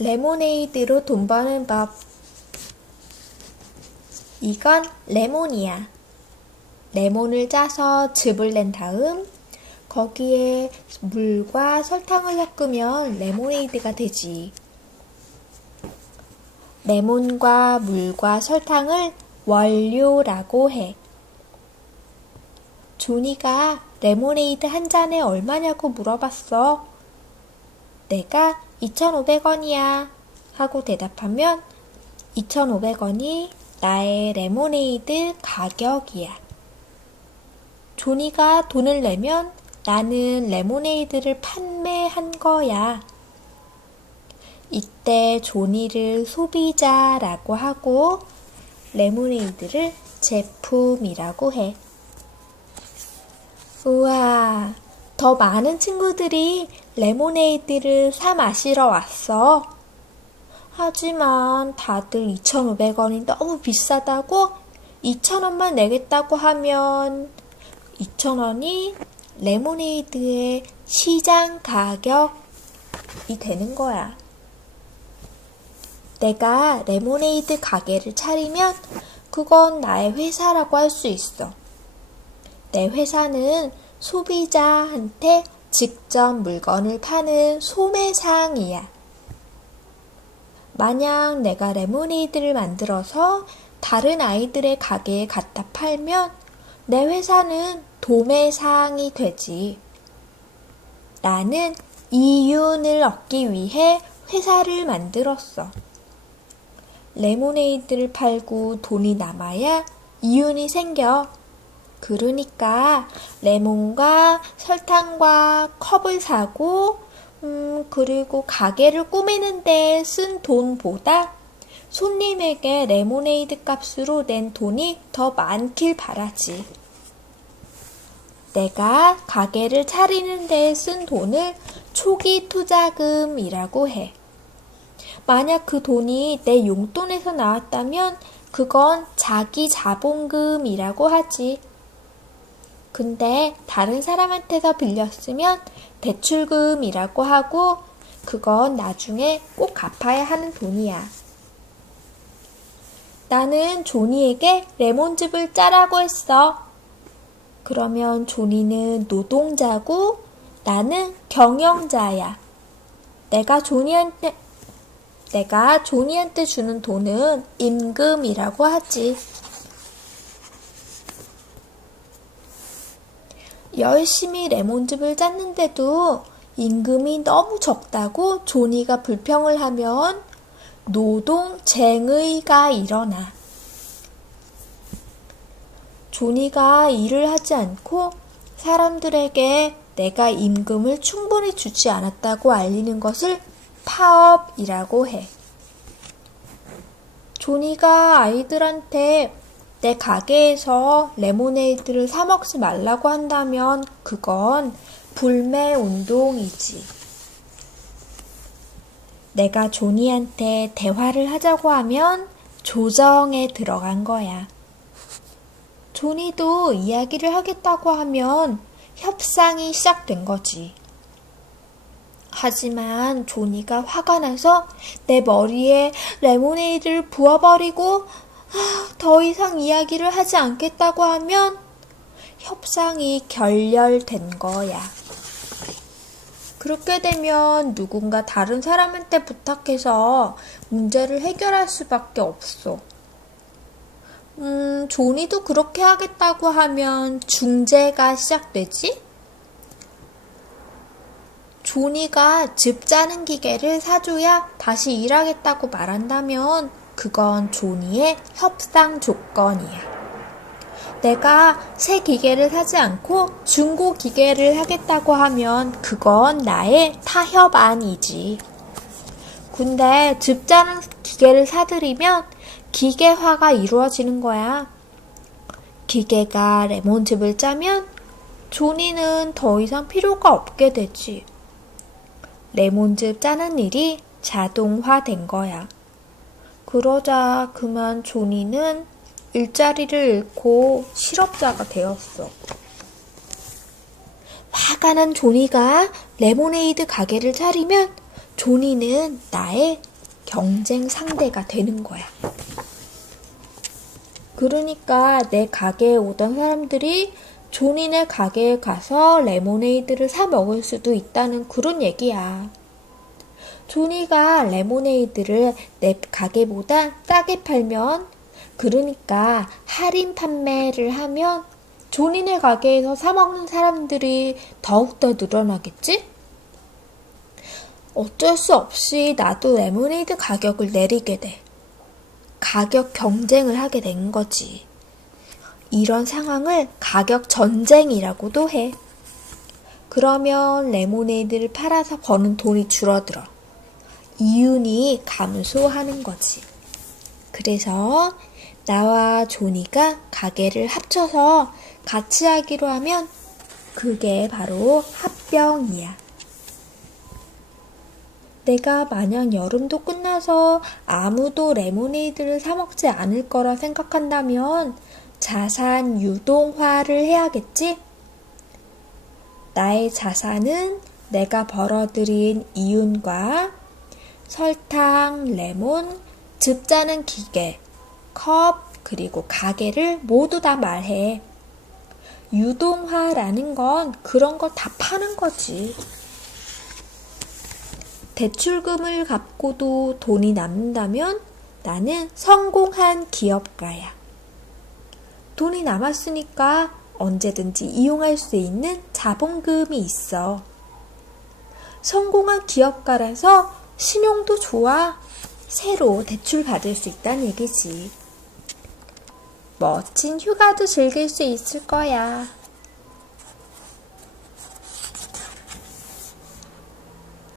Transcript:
레모네이드로 돈 버는 법. 이건 레몬이야. 레몬을 짜서 즙을 낸 다음 거기에 물과 설탕을 섞으면 레모네이드가 되지. 레몬과 물과 설탕을 원료라고 해. 조니가 레모네이드 한 잔에 얼마냐고 물어봤어. 내가 2,500원이야. 하고 대답하면 2,500원이 나의 레모네이드 가격이야. 조니가 돈을 내면 나는 레모네이드를 판매한 거야. 이때 조니를 소비자라고 하고 레모네이드를 제품이라고 해. 우와, 더 많은 친구들이 레모네이드를 사 마시러 왔어. 하지만 다들 2,500원이 너무 비싸다고 2,000원만 내겠다고 하면 2,000원이 레모네이드의 시장 가격이 되는 거야. 내가 레모네이드 가게를 차리면 그건 나의 회사라고 할 수 있어. 내 회사는 소비자한테 직접 물건을 파는 소매상이야. 만약 내가 레모네이드를 만들어서 다른 아이들의 가게에 갖다 팔면 내 회사는 도매상이 되지. 나는 이윤을 얻기 위해 회사를 만들었어. 레모네이드를 팔고 돈이 남아야 이윤이 생겨. 그러니까 레몬과 설탕과 컵을 사고 음, 그리고 가게를 꾸미는데 쓴 돈보다 손님에게 레모네이드 값으로 낸 돈이 더 많길 바라지. 내가 가게를 차리는 데 쓴 돈을 초기 투자금이라고 해. 만약 그 돈이 내 용돈에서 나왔다면 그건 자기 자본금이라고 하지. 근데 다른 사람한테서 빌렸으면 대출금이라고 하고 그건 나중에 꼭 갚아야 하는 돈이야. 나는 조니에게 레몬즙을 짜라고 했어. 그러면 조니는 노동자고 나는 경영자야. 내가 조니한테 내가 조니한테 주는 돈은 임금이라고 하지. 열심히 레몬즙을 짰는데도 임금이 너무 적다고 조니가 불평을 하면 노동쟁의가 일어나. 조니가 일을 하지 않고 사람들에게 내가 임금을 충분히 주지 않았다고 알리는 것을 파업이라고 해. 조니가 아이들한테 내 가게에서 레모네이드를 사 먹지 말라고 한다면 그건 불매 운동이지. 내가 조니한테 대화를 하자고 하면 조정에 들어간 거야. 조니도 이야기를 하겠다고 하면 협상이 시작된 거지. 하지만 조니가 화가 나서 내 머리에 레모네이드를 부어버리고 아, 더 이상 이야기를 하지 않겠다고 하면 협상이 결렬된 거야. 그렇게 되면 누군가 다른 사람한테 부탁해서 문제를 해결할 수밖에 없어. 음, 조니도 그렇게 하겠다고 하면 중재가 시작되지? 조니가 즙 짜는 기계를 사줘야 다시 일하겠다고 말한다면 그건 조니의 협상 조건이야. 내가 새 기계를 사지 않고 중고 기계를 하겠다고 하면 그건 나의 타협안이지. 근데 즙 짜는 기계를 사들이면 기계화가 이루어지는 거야. 기계가 레몬즙을 짜면 조니는 더 이상 필요가 없게 되지. 레몬즙 짜는 일이 자동화된 거야. 그러자 그만 조니는 일자리를 잃고 실업자가 되었어. 화가 난 조니가 레모네이드 가게를 차리면 조니는 나의 경쟁 상대가 되는 거야. 그러니까 내 가게에 오던 사람들이 존이네 가게에 가서 레모네이드를 사 먹을 수도 있다는 그런 얘기야. 조니가 레모네이드를 내 가게보다 싸게 팔면, 그러니까 할인 판매를 하면 조니네 가게에서 사 먹는 사람들이 더욱더 늘어나겠지? 어쩔 수 없이 나도 레모네이드 가격을 내리게 돼. 가격 경쟁을 하게 된 거지. 이런 상황을 가격 전쟁이라고도 해. 그러면 레모네이드를 팔아서 버는 돈이 줄어들어. 이윤이 감소하는 거지. 그래서 나와 조니가 가게를 합쳐서 같이 하기로 하면 그게 바로 합병이야. 내가 만약 여름도 끝나서 아무도 레모네이드를 사 먹지 않을 거라 생각한다면 자산 유동화를 해야겠지? 나의 자산은 내가 벌어들인 이윤과 설탕, 레몬, 즙 짜는 기계, 컵, 그리고 가게를 모두 다 말해. 유동화라는 건 그런 걸 다 파는 거지. 대출금을 갚고도 돈이 남는다면 나는 성공한 기업가야. 돈이 남았으니까 언제든지 이용할 수 있는 자본금이 있어. 성공한 기업가라서 신용도 좋아. 새로 대출 받을 수 있다는 얘기지. 멋진 휴가도 즐길 수 있을 거야.